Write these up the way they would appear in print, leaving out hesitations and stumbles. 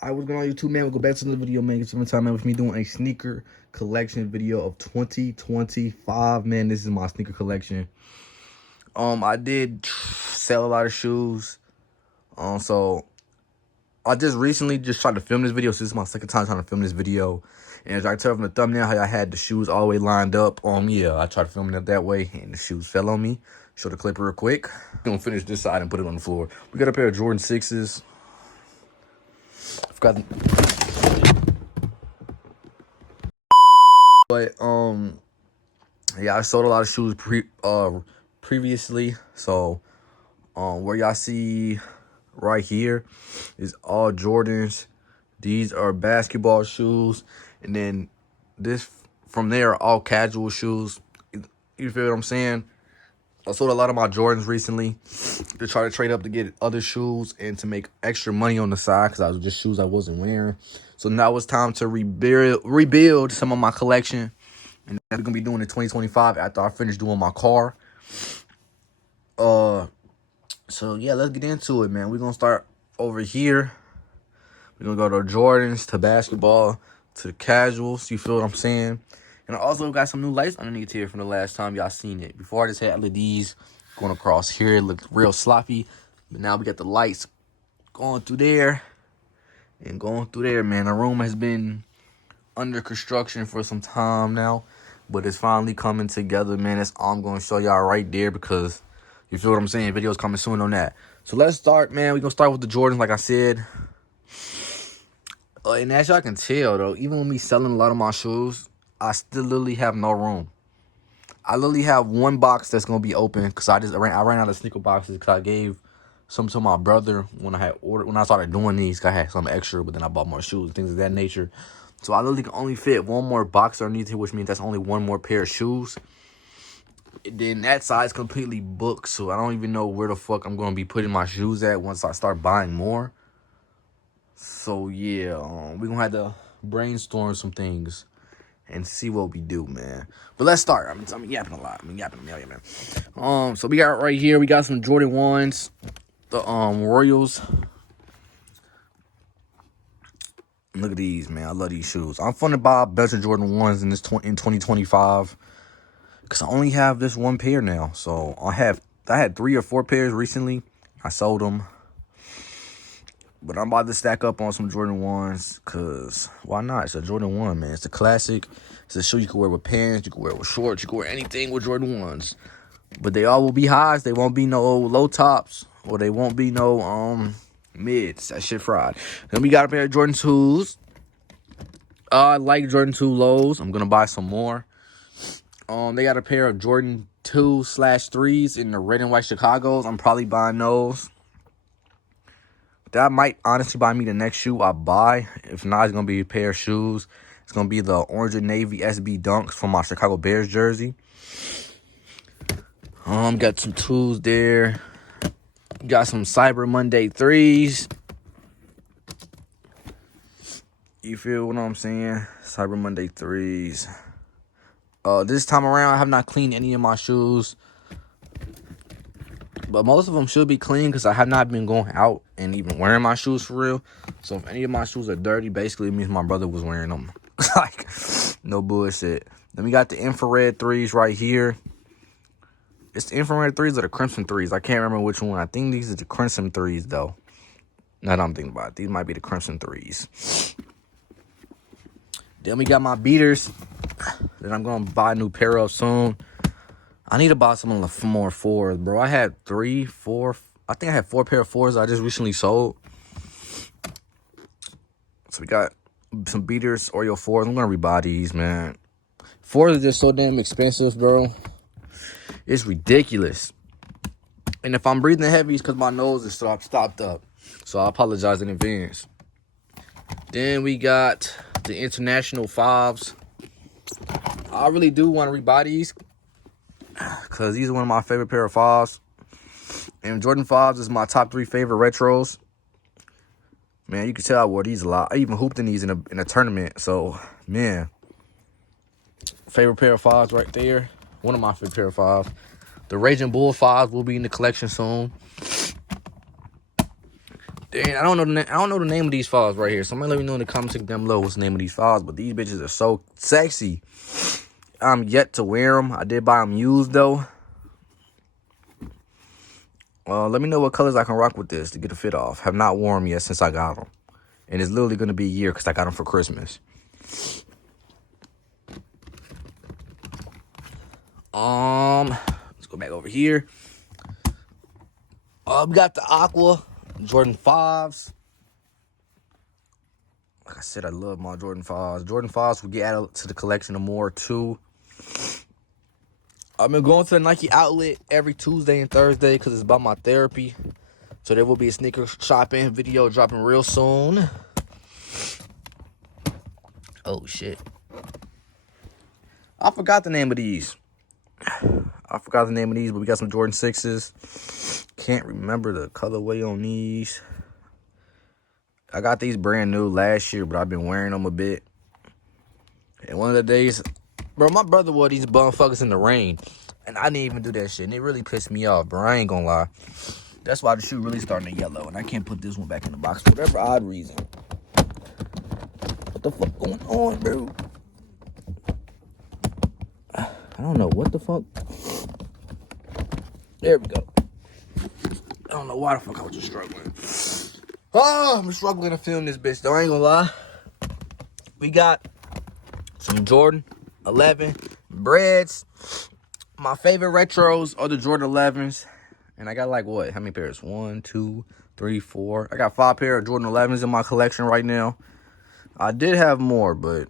I was going on YouTube, man. We'll go back to the video, man. Get some time, man, with me doing a sneaker collection video of 2025, man. This is my sneaker collection. I did sell a lot of shoes. So I just recently tried to film this video. So this is my second time trying to film this video. And as I can tell from the thumbnail, how I had the shoes all the way lined up. Yeah, I tried filming it that way, and the shoes fell on me. Show the clip real quick. I'm gonna finish this side and put it on the floor. We got a pair of Jordan 6s. Forgot. But yeah, I sold a lot of shoes previously. So where y'all see right here is all Jordans. These are basketball shoes, and then this from there are all casual shoes. You feel what I'm saying? I sold a lot of my Jordans recently to try to trade up to get other shoes and to make extra money on the side because I was just shoes I wasn't wearing. So now it's time to rebuild some of my collection, and that's gonna be doing in 2025 after I finish doing my car. So yeah, let's get into it, man. We're gonna start over here. We're gonna go to Jordans, to basketball, to casuals. You feel what I'm saying? And I also got some new lights underneath here from the last time y'all seen it. Before I just had LEDs going across here. It looked real sloppy. But now we got the lights going through there and going through there, man. The room has been under construction for some time now, but it's finally coming together, man. That's all I'm going to show y'all right there because you feel what I'm saying? Videos coming soon on that. So let's start, man. We're going to start with the Jordans, like I said. And as y'all can tell, though, even with me selling a lot of my shoes, I still literally have no room. I literally have one box that's going to be open because I ran out of sneaker boxes because I gave some to my brother when I started doing these. I had some extra, but then I bought more shoes and things of that nature. So I literally can only fit one more box underneath here, which means that's only one more pair of shoes. And then that side's completely booked, so I don't even know where the fuck I'm going to be putting my shoes at once I start buying more. So yeah, we're going to have to brainstorm some things and see what we do, man. But let's start. I'm yapping a lot. Yeah, man. So we got right here, we got some Jordan 1s, the Royals. Look at these, man. I love these shoes. I'm fun to buy a bunch of Jordan 1s in 2025 because I only have this one pair now. So I had 3 or 4 pairs recently. I sold them. But I'm about to stack up on some Jordan 1s because why not? It's a Jordan 1, man. It's a classic. It's a shoe you can wear with pants. You can wear with shorts. You can wear anything with Jordan 1s. But they all will be highs. They won't be no low tops. Or they won't be no mids. That shit fried. Then we got a pair of Jordan 2s. I like Jordan 2 lows. I'm going to buy some more. They got a pair of Jordan 2/3s in the red and white Chicago's. I'm probably buying those. That might honestly buy me the next shoe I buy. If not, it's going to be a pair of shoes. It's going to be the orange and navy SB Dunks from my Chicago Bears jersey. Got some 2s there. Got some Cyber Monday 3s. You feel what I'm saying? Cyber Monday 3s. This time around, I have not cleaned any of my shoes. But most of them should be clean because I have not been going out and even wearing my shoes for real. So if any of my shoes are dirty, basically it means my brother was wearing them. Like, no bullshit. Then we got the infrared 3s right here. It's the infrared 3s or the crimson 3s. I can't remember which one. I think these are the crimson 3s, though. Now that I'm thinking about it, these might be the crimson 3s. Then we got my beaters that I'm going to buy a new pair of soon. I need to buy some more 4s, bro. I had 3, 4. I think I had 4 pair of 4s I just recently sold. So we got some beaters, Oreo 4s. I'm going to rebuy these, man. 4s are just so damn expensive, bro. It's ridiculous. And if I'm breathing heavy, it's because my nose is stopped up. So I apologize in advance. Then we got the International 5s. I really do want to rebuy these because these are one of my favorite pair of 5s. And Jordan 5s is my top 3 favorite retros. Man, you can tell I wore these a lot. I even hooped in these in a tournament. So, man. Favorite pair of 5s right there. One of my favorite pair of 5s. The Raging Bull 5s will be in the collection soon. Dang, I don't know the name of these files right here. Somebody let me know in the comment section down below what's the name of these files. But these bitches are so sexy. I'm yet to wear them. I did buy them used though. Let me know what colors I can rock with this to get a fit off. Have not worn them yet since I got them. And it's literally going to be a year because I got them for Christmas. Let's go back over here. We got the Aqua Jordan 5s. Like I said, I love my Jordan 5s. Jordan 5s will get added to the collection of more too. I've been going to the Nike outlet every Tuesday and Thursday because it's about my therapy. So there will be a sneaker shopping video dropping real soon. Oh, shit. I forgot the name of these. But we got some Jordan 6s. Can't remember the colorway on these. I got these brand new last year, but I've been wearing them a bit. And one of the days, bro, my brother wore these bumfuckers in the rain. And I didn't even do that shit. And it really pissed me off, bro. I ain't gonna lie. That's why the shoe really starting to yellow. And I can't put this one back in the box for whatever odd reason. What the fuck going on, bro? I don't know. What the fuck? There we go. I don't know why the fuck I was just struggling. Oh, I'm struggling to film this bitch, though. I ain't gonna lie. We got some Jordan 11 breads. My favorite retros are the Jordan 11s. And I got like what? How many pairs? 1, 2, 3, 4. I got 5 pair of Jordan 11s in my collection right now. I did have more, but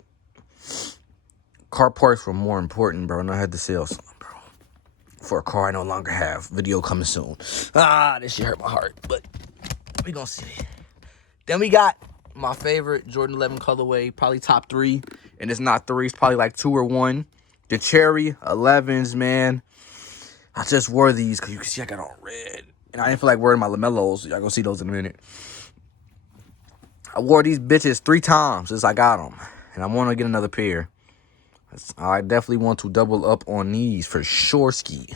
car parts were more important, bro. And I had to sell some, bro. For a car I no longer have. Video coming soon. This shit hurt my heart. But we gonna see. Then we got my favorite Jordan 11 colorway. Probably top 3. And it's not 3. It's probably like 2 or 1. The Cherry 11s, man. I just wore these because you can see I got on red. And I didn't feel like wearing my LaMelos. Y'all gonna see those in a minute. I wore these bitches 3 times since I got them. And I want to get another pair. I definitely want to double up on these for sure ski.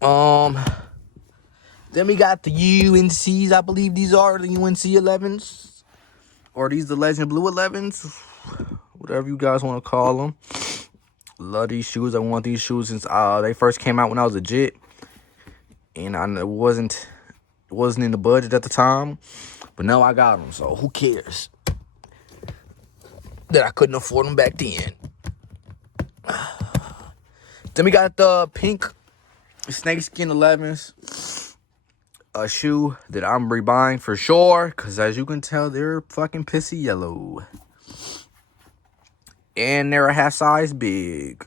Then we got the UNCs. I believe these are the UNC 11s. Or these the Legend Blue 11s. Whatever you guys want to call them. Love these shoes. I want these shoes since they first came out when I was a jit. And it wasn't in the budget at the time. But now I got them. So who cares that I couldn't afford them back then. Then we got the pink snakeskin 11s. A shoe that I'm rebuying for sure. Because as you can tell, they're fucking pissy yellow. And they're a half size big.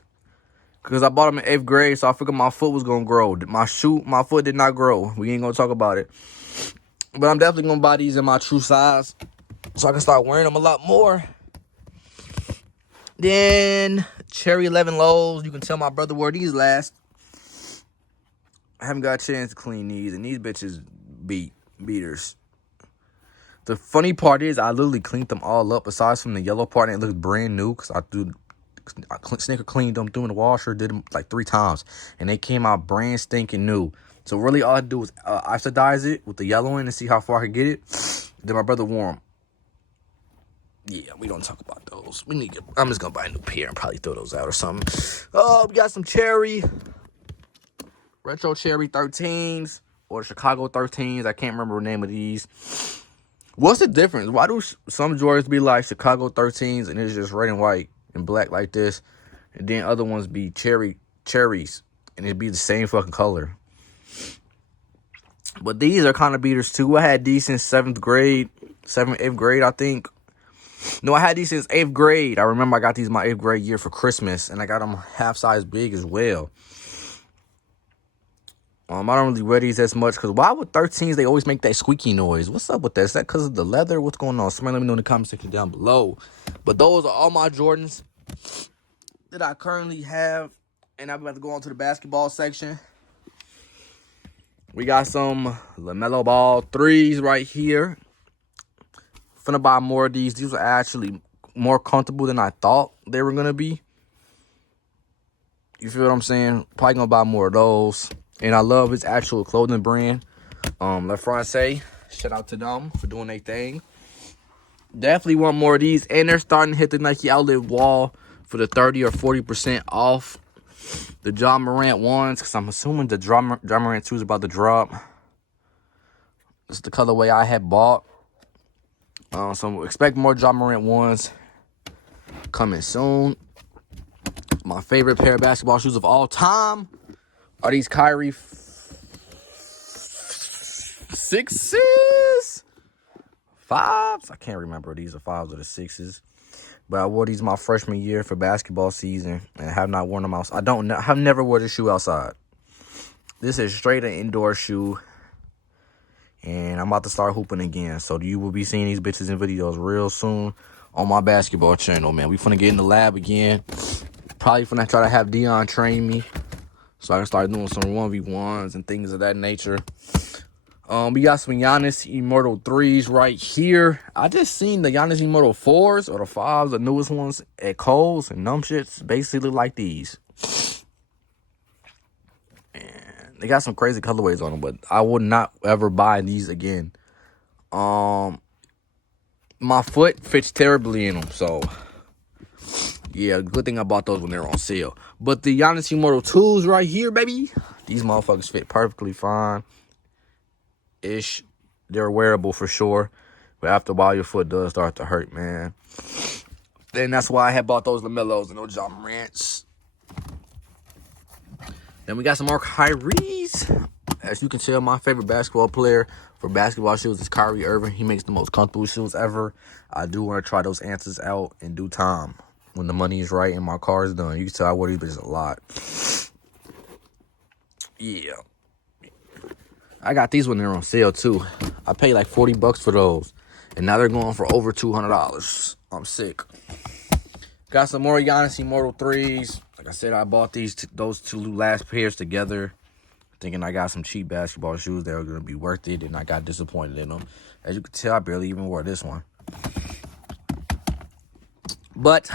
Because I bought them in 8th grade, so I figured my foot was going to grow. My foot did not grow. We ain't going to talk about it. But I'm definitely going to buy these in my true size. So I can start wearing them a lot more. Then, Cherry 11 lows. You can tell my brother wore these last. I haven't got a chance to clean these. And these bitches beaters. The funny part is I literally cleaned them all up. Aside from the yellow part, and it looks brand new. Because I sneaker cleaned them through in the washer. Did them like 3 times. And they came out brand stinking new. So really all I do is oxidize it with the yellow in and see how far I can get it. Then my brother wore them. Yeah, we don't talk about those. I'm just going to buy a new pair and probably throw those out or something. Oh, we got some Cherry. Retro Cherry 13s. Or Chicago 13s. I can't remember the name of these. What's the difference? Why do some Jordans be like Chicago 13s and it's just red and white and black like this? And then other ones be cherries. And it'd be the same fucking color. But these are kind of beaters too. I had these since 8th grade, I think. No, I had these since 8th grade. I remember I got these my 8th grade year for Christmas. And I got them half size big as well. I don't really wear these as much. Because why with 13s, they always make that squeaky noise? What's up with that? Is that because of the leather? What's going on? Somebody let me know in the comment section down below. But those are all my Jordans that I currently have. And I'm about to go on to the basketball section. We got some LaMelo Ball 3s right here. Finna buy more of these. These are actually more comfortable than I thought they were going to be. You feel what I'm saying? Probably going to buy more of those. And I love his actual clothing brand. La France, shout out to them for doing their thing. Definitely want more of these. And they're starting to hit the Nike outlet wall for the 30 or 40% off the Ja Morant ones, because I'm assuming the Ja Morant 2 is about to drop. This is the colorway I had bought. So expect more Ja Morant ones coming soon. My favorite pair of basketball shoes of all time are these Kyrie 6s? 5s? I can't remember. These are 5s or the 6s. But I wore these my freshman year for basketball season and have not worn them outside. I have never worn this shoe outside. This is straight an indoor shoe. And I'm about to start hooping again. So you will be seeing these bitches in videos real soon on my basketball channel, man. We finna get in the lab again. Probably finna try to have Dion train me so I can start doing some 1v1s and things of that nature. We got some Giannis Immortal 3s right here. I just seen the Giannis Immortal 4s or the 5s, the newest ones at Kohl's, and them shits basically look like these. And they got some crazy colorways on them, but I would not ever buy these again. My foot fits terribly in them, so yeah, good thing I bought those when they were on sale. But the Giannis Immortal 2s right here, baby, these motherfuckers fit perfectly fine. Ish. They're wearable for sure. But after a while, your foot does start to hurt, man. Then that's why I had bought those LaMelos and those Ja Morants. Then we got some more Kyries. As you can tell, my favorite basketball player for basketball shoes is Kyrie Irving. He makes the most comfortable shoes ever. I do want to try those answers out in due time when the money is right and my car is done. You can tell I wear these bitches a lot. Yeah. I got these when they're on sale, too. I paid like $40 for those. And now they're going for over $200. I'm sick. Got some more Giannis Immortal 3s. Like I said, I bought those two last pairs together, thinking I got some cheap basketball shoes that were going to be worth it, and I got disappointed in them. As you can tell, I barely even wore this one. But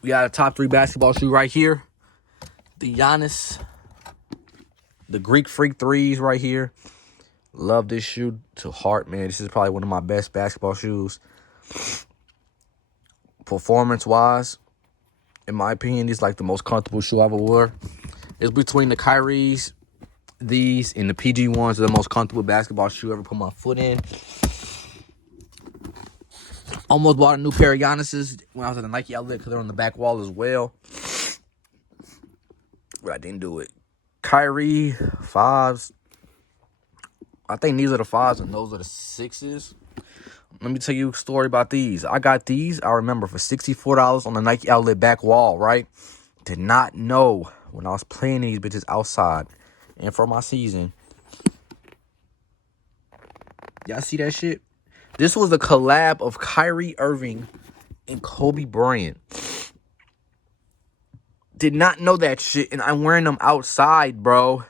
we got a top 3 basketball shoe right here. The Giannis, the Greek Freak 3s right here. Love this shoe to heart, man. This is probably one of my best basketball shoes. Performance-wise, in my opinion, this is like the most comfortable shoe I ever wore. It's between the Kyries, these, and the PG ones are the most comfortable basketball shoe I ever put my foot in. Almost bought a new pair of Giannis's when I was at the Nike outlet because they're on the back wall as well. But I didn't do it. Kyrie 5s. I think these are the 5s and those are the 6s. Let me tell you a story about these. I got these, I remember, for $64 on the Nike outlet back wall, right? Did not know when I was playing these bitches outside and for my season. Y'all see that shit? This was a collab of Kyrie Irving and Kobe Bryant. Did not know that shit, and I'm wearing them outside, bro.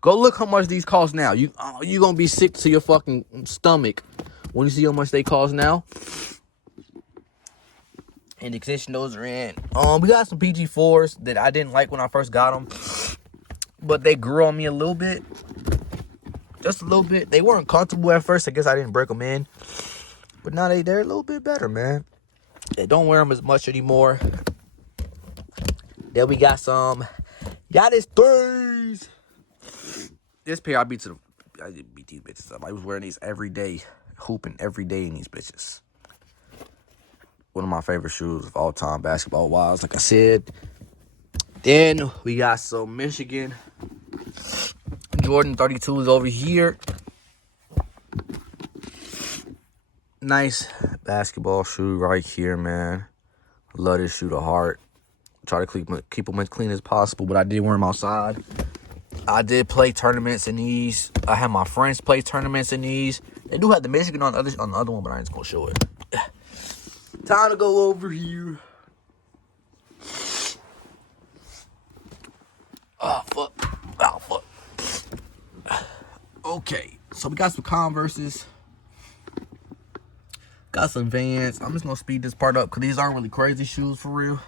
Go look how much these cost now. You gonna be sick to your fucking stomach when you see how much they cost now. And the extension those are in. We got some PG4s that I didn't like when I first got them, but they grew on me a little bit, just a little bit. They weren't comfortable at first. I guess I didn't break them in, but now they're a little bit better, man. They don't wear them as much anymore. Then we got some Giannis 3s. This pair I beat these bitches up. I was wearing these every day, hooping every day in these bitches. One of my favorite shoes of all time, basketball-wise, like I said. Then we got some Michigan Jordan 32s over here. Nice basketball shoe right here, man. Love this shoe to heart. Try to keep them as clean as possible, but I did wear them outside. I did play tournaments in these. I had my friends play tournaments in these. They do have the Michigan on the other one, but I ain't gonna show it. Time to go over here. Oh, fuck. Okay, so we got some Converses. Got some Vans. I'm just gonna speed this part up because these aren't really crazy shoes for real.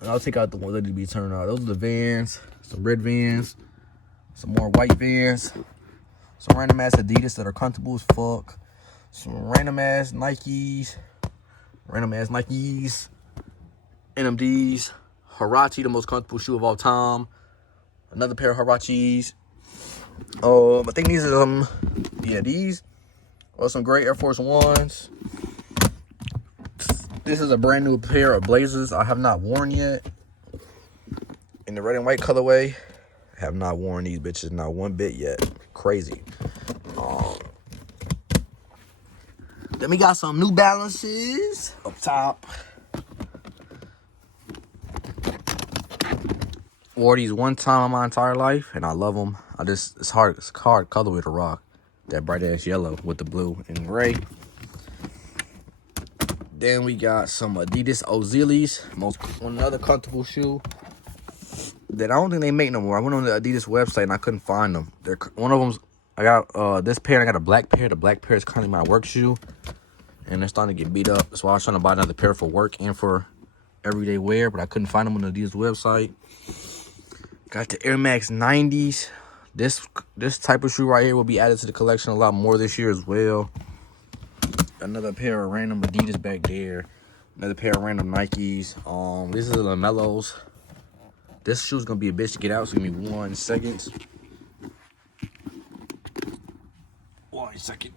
And I'll take out the ones that need to be turned out. Those are the Vans. Some red Vans. Some more white Vans. Some random ass Adidas that are comfortable as fuck. Some random ass Nikes. NMDs. Huarache, the most comfortable shoe of all time. Another pair of Huaraches. I think these are these are some great Air Force Ones. This is a brand new pair of Blazers I have not worn yet. In the red and white colorway. I have not worn these bitches not one bit yet. Crazy. Then we got some New Balances up top. Wore these one time in my entire life, and I love them. It's hard colorway to rock. That bright ass yellow with the blue and gray. Then we got some Adidas Ozilis, another comfortable shoe that I don't think they make no more. I went on the Adidas website and I couldn't find them. One of them's, I got this pair, and I got a black pair. The black pair is currently my work shoe, and they're starting to get beat up. That's why I was trying to buy another pair for work and for everyday wear, but I couldn't find them on the Adidas website. Got the Air Max 90s. This type of shoe right here will be added to the collection a lot more this year as well. Another pair of random Adidas back there. Another pair of random Nikes. These are the LaMelos. This shoe's gonna be a bitch to get out, so give me 1 second. 1 second.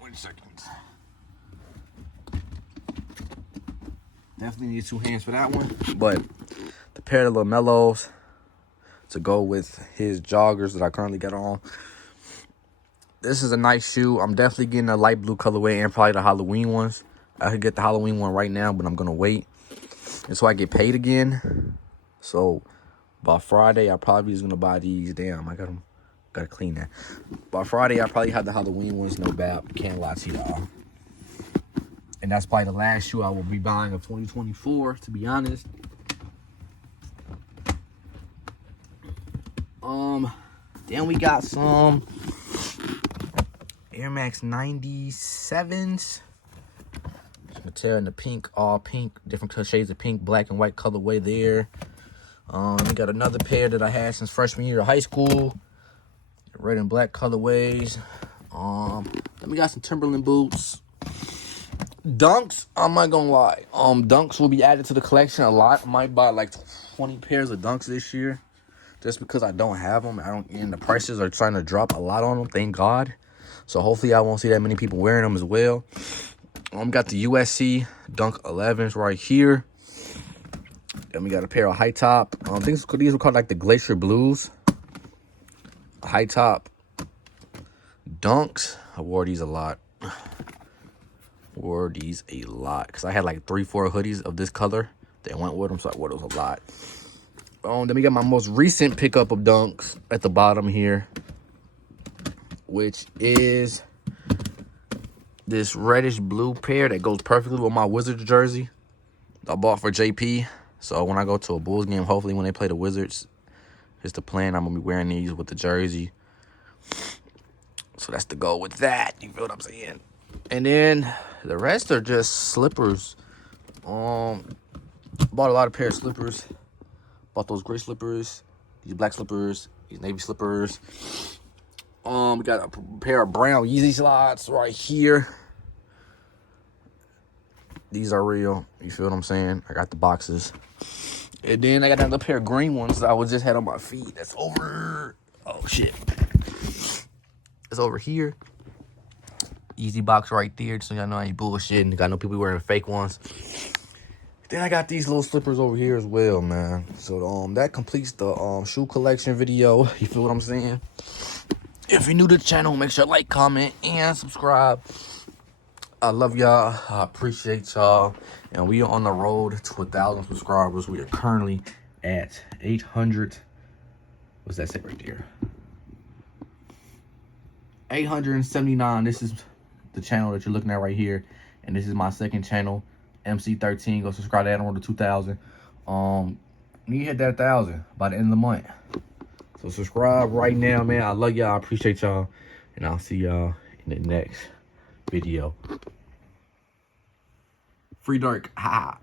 Definitely need 2 hands for that one. But the pair of LaMelos to go with his joggers that I currently got on. This is a nice shoe. I'm definitely getting a light blue colorway and probably the Halloween ones. I could get the Halloween one right now, but I'm gonna wait until I get paid again. So by Friday, I probably is gonna buy these. Damn, I gotta clean that. By Friday, I probably have the Halloween ones. No bad, can't lie to y'all. And that's probably the last shoe I will be buying of 2024, to be honest. Then we got some Air Max 97s. Matera in the pink, all pink, different shades of pink, black and white colorway there. We got another pair that I had since freshman year of high school. Red and black colorways. Then we got some Timberland boots. Dunks, I'm not gonna lie. Dunks will be added to the collection a lot. I might buy like 20 pairs of Dunks this year. Just because I don't have them. And the prices are trying to drop a lot on them, thank God. So hopefully I won't see that many people wearing them as well. Got the USC Dunk 11s right here. Then we got a pair of high top. These were called like the Glacier Blues. High top Dunks. I wore these a lot. Because I had like 3-4 hoodies of this color that went with them, so I wore those a lot. Then we got my most recent pickup of Dunks at the bottom here, which is this reddish blue pair that goes perfectly with my Wizards jersey I bought for JP. So when I go to a Bulls game, hopefully when they play the Wizards, it's the plan. I'm going to be wearing these with the jersey. So that's the goal with that. You feel what I'm saying? And then the rest are just slippers. Bought a lot of pair of slippers. Bought those gray slippers, these black slippers, these navy slippers. We got a pair of brown Yeezy slides right here. These are real. You feel what I'm saying? I got the boxes. And then I got another pair of green ones that I just had on my feet. That's over. Oh, shit. It's over here. Easy box right there. So y'all know I ain't bullshitting. I know people wearing fake ones. Then I got these little slippers over here as well, man. So that completes the shoe collection video. You feel what I'm saying? If you're new to the channel, make sure to like, comment, and subscribe. I love y'all. I appreciate y'all. And we are on the road to 1,000 subscribers. We are currently at 800. What's that say right there? 879. This is the channel that you're looking at right here. And this is my second channel. MC13, go subscribe to that on the 2,000. You hit that 1,000 by the end of the month. So subscribe right now, man. I love y'all. I appreciate y'all. And I'll see y'all in the next video. Free Dirk. Ha.